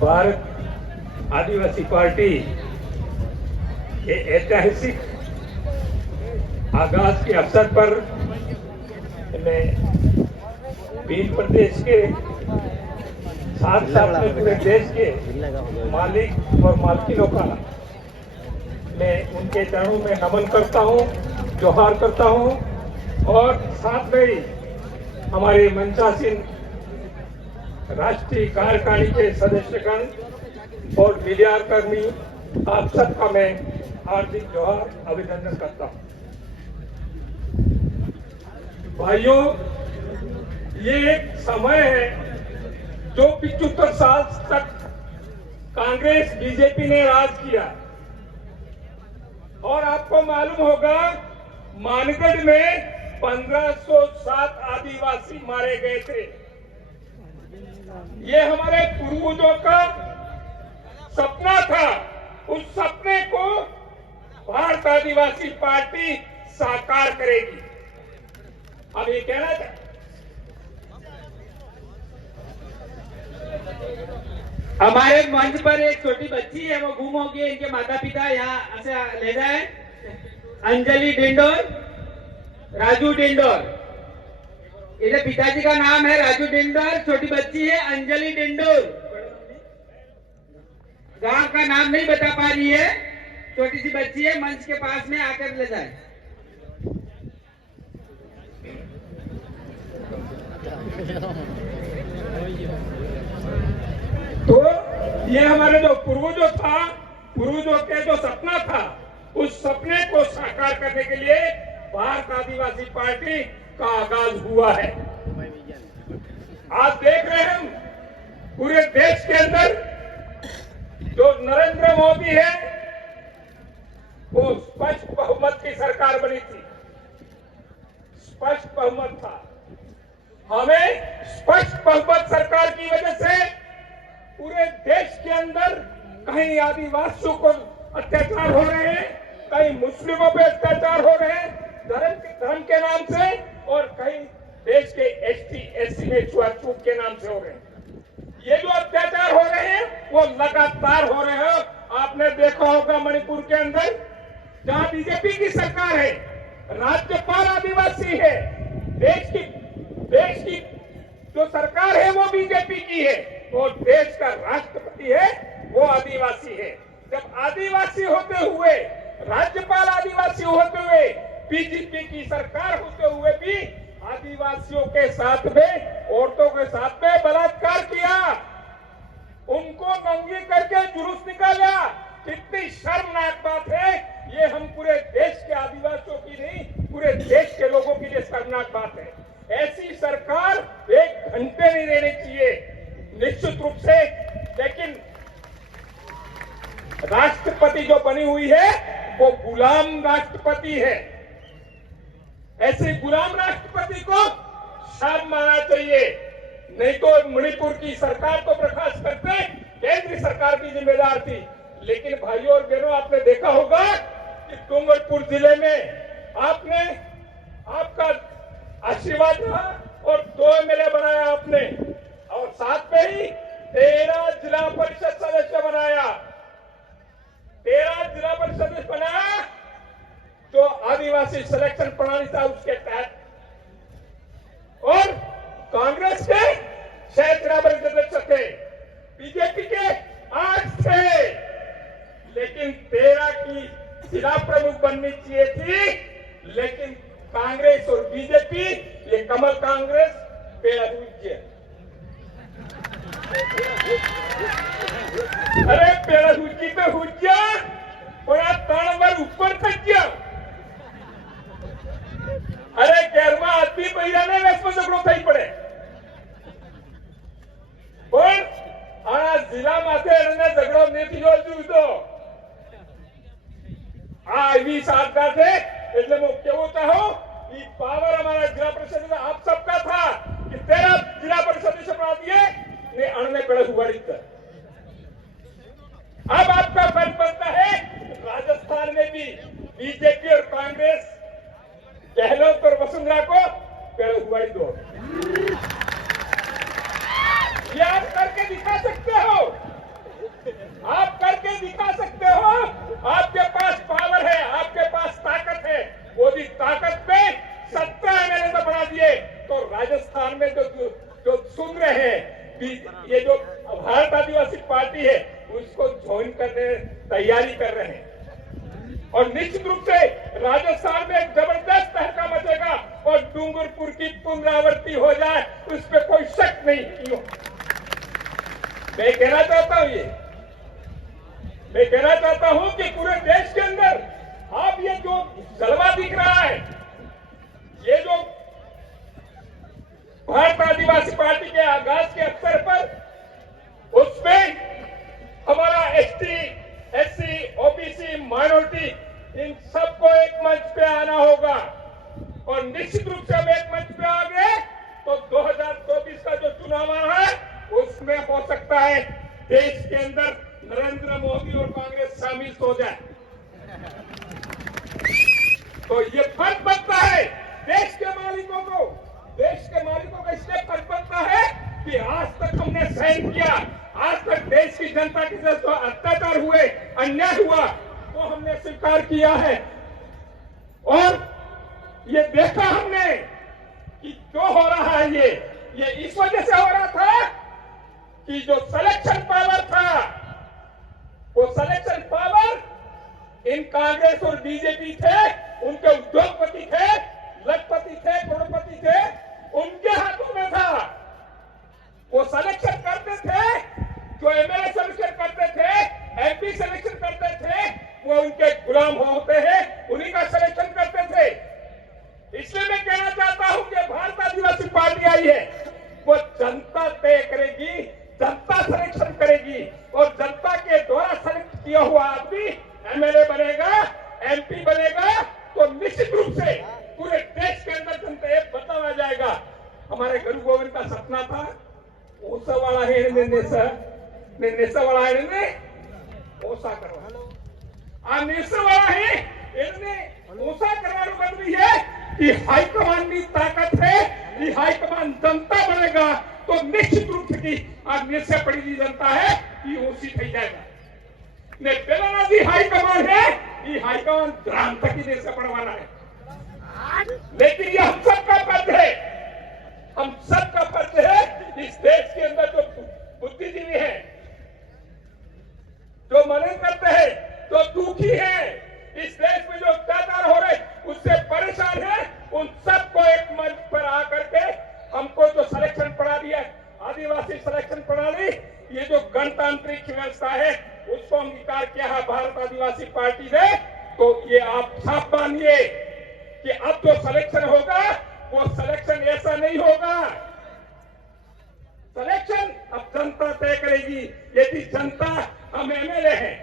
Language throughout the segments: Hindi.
भारत आदिवासी पार्टी के ऐतिहासिक आगाज के अवसर पर मैं भील प्रदेश के साथ साथ में पूरे देश के मालिक और मालकिनों का मैं उनके चरणों में नमन करता हूं, जोहार करता हूं और साथ में ही हमारे मंचासीन राष्ट्रीय कार्यकारिणी के सदस्यगण और मीडिया कर्मी आप सबका मैं हार्दिक जोहार अभिनंदन करता हूं। भाइयों, ये एक समय है जो 75 साल तक कांग्रेस बीजेपी ने राज किया और आपको मालूम होगा मानगढ़ में 1507 आदिवासी मारे गए थे। ये हमारे पूर्वजों का सपना था। उस सपने को भारत आदिवासी पार्टी साकार करेगी। अब ये कहना चाहते हमारे मंच पर एक छोटी बच्ची है, वो गुम हो गई। इनके माता पिता यहाँ से ले जाए। अंजलि डिंडोर, राजू डिंडोर। इधर पिताजी का नाम है राजू डिंडोर, छोटी बच्ची है अंजलि डिंडोर। गांव का नाम नहीं बता पा रही है, छोटी सी बच्ची है। मंच के पास में आकर ले जाए। तो ये हमारे जो पूर्वजों के जो सपना था, उस सपने को साकार करने के लिए भारत आदिवासी पार्टी का आगाज हुआ है। आप देख रहे हैं पूरे देश के अंदर जो नरेंद्र मोदी है वो स्पष्ट बहुमत की सरकार बनी थी। स्पष्ट बहुमत था। हमें स्पष्ट बहुमत सरकार की वजह से पूरे देश के अंदर कहीं आदिवासियों को अत्याचार हो रहे हैं, कहीं मुस्लिमों पे अत्याचार हो रहे हैं धर्म के नाम से, और कहीं देश के एसटी एससी में छुआछूत के नाम से हो रहे हैं। ये जो अत्याचार हो रहे हैं वो लगातार हो रहे हैं। आपने देखा होगा मणिपुर के अंदर जहां बीजेपी की सरकार है, राज्यपाल आदिवासी है, देश की जो सरकार है वो बीजेपी की है, और देश का राष्ट्रपति है वो आदिवासी है। जब आदिवासी होते हुए, राज्यपाल आदिवासी होते हुए, बीजेपी की सरकार होते हुए भी आदिवासियों के साथ में, औरतों के साथ में बलात्कार किया, उनको नंगी करके जुलूस निकाला, कितनी शर्मनाक बात है। ये हम पूरे देश के आदिवासियों की नहीं, पूरे देश के लोगों के लिए शर्मनाक बात है। ऐसी सरकार एक घंटे नहीं रहनी चाहिए निश्चित रूप से। लेकिन राष्ट्रपति जो बनी हुई है वो गुलाम राष्ट्रपति है। ऐसे गुलाम राष्ट्रपति को शर्म आना चाहिए, नहीं तो मणिपुर की सरकार तो बर्खास्त करते, केंद्र सरकार की जिम्मेदार थी। लेकिन भाइयों और बहनों, आपने देखा होगा कि डूंगरपुर जिले में आपका आशीर्वाद रहा और 2 एमएलए बनाया आपने, और साथ में ही 13 जिला परिषद सदस्य बनाया। 13 जिला परिषद सदस्य बनाया जो आदिवासी सिलेक्शन प्रणाली था उसके तहत, और कांग्रेस के 6 जिला परिषद सदस्य थे, बीजेपी के 8 थे। लेकिन 13 की जिला प्रमुख बननी चाहिए थी, लेकिन कांग्रेस और बीजेपी, ये कमल कांग्रेस पेड़ा हुज्य। अरे पेड़ा हुज्जी पे हुज्जा बड़ा ताणवर ऊपर तक गया। अरे गैरमा आदमी पहिला ने वेस में झगड़ो થઈ પડે, પણ આ જિલ્લા માથે એને ઝઘડો નથી જોઈતો। આ એવી સાધના છે, એટલે હું કેવું ચાહું कि पावर हमारा जिला परिषद में आप सबका था कि 13 जिला परिषद से बना दिए ने अणने पेड़ हुआ। अब आपका फर्ज बनता है राजस्थान में भी बीजेपी पेड़ हुआड़ी दो। ये आप करके दिखा सकते हो, आप करके दिखा सकते हो। आपके पास पावर है, आपके पास ताकत है। वो भी ताकत पे 17 एमएलए तो बना दिए। तो राजस्थान में जो सुन रहे हैं कि ये जो भारत आदिवासी पार्टी है उसको ज्वाइन करने तैयारी कर रहे हैं। और निश्चित रूप से राजस्थान में एक जबरदस्त तहलका मचेगा और डूंगरपुर की पुनरावृत्ति हो जाए, उस पर कोई शक नहीं। मैं कहना चाहता हूं मैं कहना चाहता हूं कि पूरे देश के अंदर आप ये जो जलवा दिख रहा है, ये जो भारत आदिवासी पार्टी के आगाज के अवसर पर उसमें हमारा एसटी, एससी, ओबीसी, माइनॉरिटी इन सबको एक मंच पे आना होगा। और निश्चित रूप से हम एक मंच पे आ गए तो 2024 का जो चुनाव आ रहा है उसमें हो सकता है देश के अंदर नरेंद्र मोदी और कांग्रेस शामिल हो जाए। तो ये फर्क बनता है देश के मालिकों को, इसलिए फर्क बनता है कि आज तक हमने सहन किया, आज तक देश की जनता के साथ अत्याचार हुए, अन्याय हुआ, वो हमने स्वीकार किया है। और ये देखा हमने कि जो हो रहा है ये इस वजह से हो रहा था कि जो सिलेक्शन पावर था, वो सिलेक्शन पावर इन कांग्रेस और बीजेपी थे, उनके उद्योगपति थे, लखपति थे, करोड़पति थे, उनके हाथों में था। वो सिलेक्शन करते थे, जो एमएलए सिलेक्शन करते थे, एमपी सिलेक्शन करते थे, वो उनके गुलाम होते हैं, उन्हीं का सिलेक्शन करते थे। इसलिए मैं कहना चाहता हूं कि भारत आदिवासी पार्टी आई है, वो जनता तय करेगी, जनता सिलेक्शन करेगी और जनता के द्वारा सिलेक्ट किया हुआ आदमी एमएलए बनेगा, एमपी बनेगा तो निश्चित रूप से पूरे देश के अंदर जनता एक बदलाव आ जाएगा। हमारे गुरु गोविंद का सपना था ऊसावाला है नेसावाला है ओसा करवा आ नेसावाला है इन्हें ओसा करवाने बदली है कि हाईकमान की ताकत है, कि हाईकमान जनता बनेगा तो निश्चित रूप से की आज निश्चय पड़ी हुई जनता है कि ओसी थी जाएगा। ने पहला जी हाईकमान है, ये हाईकमान ग्राम तक ही निश्चय पड़वाना है। लेकिन ये हम सबका फर्ज है, हम सबका फर्ज है। इस देश के अंदर जो बुद्धिजीवी है, जो मनन करते हैं, जो दुखी है, इस देश में जो अत्याचार हो रहे उससे परेशान है, उन सबको एक मंच पर आकर के हमको जो सिलेक्शन प्रणाली है, आदिवासी सिलेक्शन प्रणाली, ये जो गणतांत्रिक व्यवस्था है उसको अंगीकार किया है भारत आदिवासी पार्टी ने। तो ये आप छाप मानिए कि अब जो सिलेक्शन होगा वो सिलेक्शन ऐसा नहीं होगा। सिलेक्शन अब जनता तय करेगी। यदि जनता, हम एमएलए हैं,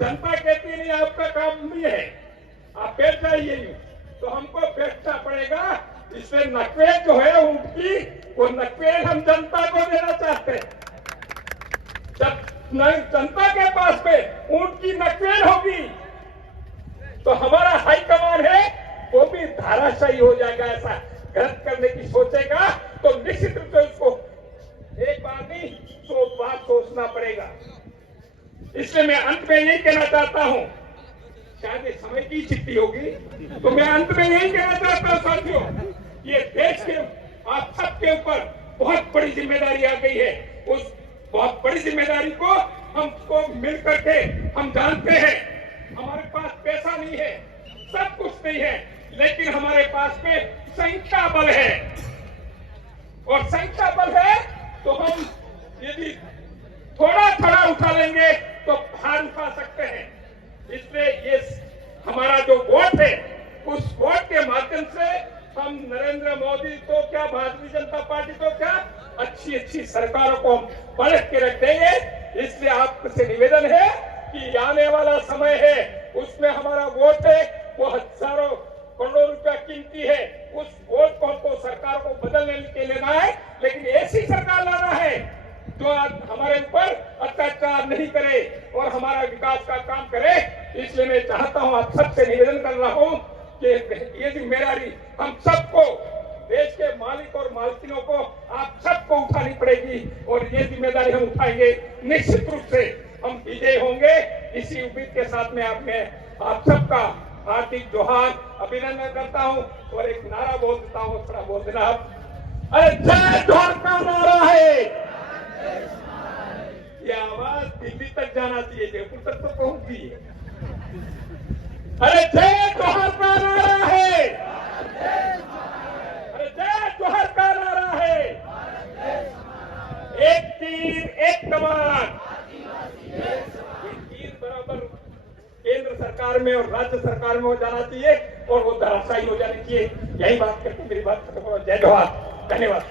जनता कहती नहीं आपका काम नहीं है, आप बैठ जाइए, तो हमको बैठना पड़ेगा। इसलिए नकवेल जो है उनकी, वो नकवेल हम जनता को देना चाहते हैं। जब जनता के पास में उनकी नकवेल होगी तो हमारा हाईकमान है वो भी धाराशाही हो जाएगा। ऐसा गलत करने की सोचेगा तो निश्चित रूप से उसको एक बार नहीं 100 बार सोचना पड़ेगा। इसलिए मैं अंत में यही कहना चाहता हूं, शायद ये समय की चिट्ठी होगी तो मैं अंत में यही कहना चाहता हूं साथियों, ये देश के आप सबके ऊपर बहुत बड़ी जिम्मेदारी आ गई है। उस बहुत बड़ी जिम्मेदारी को हमको मिल करके, हम जानते हैं हमारे पास पैसा नहीं है, सब कुछ नहीं है, लेकिन हमारे पास में संख्या बल है। और संख्या बल है तो हम यदि थोड़ा थोड़ा उठा लेंगे तो भार उठा सकते हैं। इसलिए ये हमारा जो वोट है, उस वोट के माध्यम से हम नरेंद्र मोदी को क्या, भारतीय जनता पार्टी को क्या, अच्छी अच्छी सरकारों को हम पलट के रख देंगे। इसलिए आपसे निवेदन है कि आने वाला समय है उसमें हमारा वोट है वो हजारों करोड़ों रुपया कीमती है। उस वोट को हमको सरकार को बदलने के लेना है, लेकिन ऐसी सरकार लाना है जो हमारे ऊपर अत्याचार नहीं करे और हमारा विकास का काम करे। इसलिए मैं चाहता हूं, आप सबसे निवेदन कर रहा हूं कि ये जिम्मेदारी हम सबको, देश के मालिक और मालकिनों को आप सबको उठानी पड़ेगी और ये जिम्मेदारी हम उठाएंगे। निश्चित रूप से हम विजय होंगे। इसी उम्मीद के साथ में आप सबका हार्दिक जोहार अभिनंदन करता हूं और एक नारा बोल देता हूं, थोड़ा बोल देना आप। अरे जय जोहर का नारा है। ये आवाज दिल्ली तक जाना चाहिए, जयपुर तक तो पहुंचती है। अरे जय जोहर का नारा है। अरे जय जोहर का नारा है। एक तीर एक कमान। तीर बराबर केंद्र सरकार में और राज्य सरकार में हो जाना चाहिए और वो धराशायी हो जानी चाहिए। यही बात करके मेरी बात खत्म हो। जय जोहर, धन्यवाद।